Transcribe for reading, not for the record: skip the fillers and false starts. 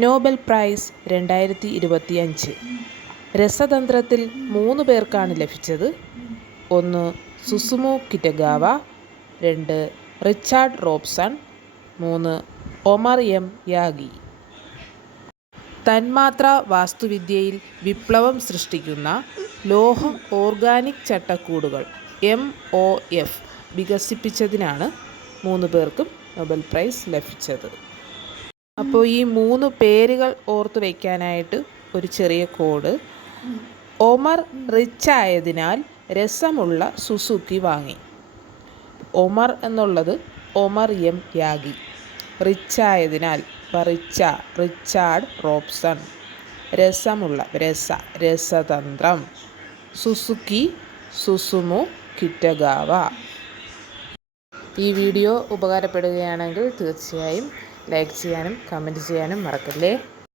Nobel prize 2025 രസതന്ത്രത്തിൽ 3 പേർക്കാണ് ലഭിച്ചത്. 1 Susumu Kitagawa, 2 Richard Robson, 3 Omar M Yaghi. തന്മാത്രാ വാസ്തുവിദ്യയിൽ വിപ്ലവം സൃഷ്ടിക്കുന്ന ലോഹ ഓർഗാനിക് ചട്ടക്കൂടുകൾ MOF വികസിപ്പിച്ചതിനാണ് 3 പേർക്കും നൊബേൽ പ്രൈസ് ലഭിച്ചത്. അപ്പോൾ ഈ 3 പേരുകൾ ഓർത്ത് വയ്ക്കാനായിട്ട് ഒരു ചെറിയ കോഡ്. ഒമർ റിച്ച് ആയതിനാൽ രസമുള്ള സുസുക്കി വാങ്ങി. ഒമർ എന്നുള്ളത് ഒമർ എം യാഗി. റിച്ച് ആയതിനാൽ റിച്ചാർഡ് റോബ്സൺ. രസമുള്ള രസതന്ത്രം സുസുക്കി സുസുമു കിറ്റഗാവ. ഈ വീഡിയോ ഉപകാരപ്പെടുകയാണെങ്കിൽ തീർച്ചയായും ലൈക്ക് ചെയ്യാനും കമൻറ്റ് ചെയ്യാനും മറക്കല്ലേ.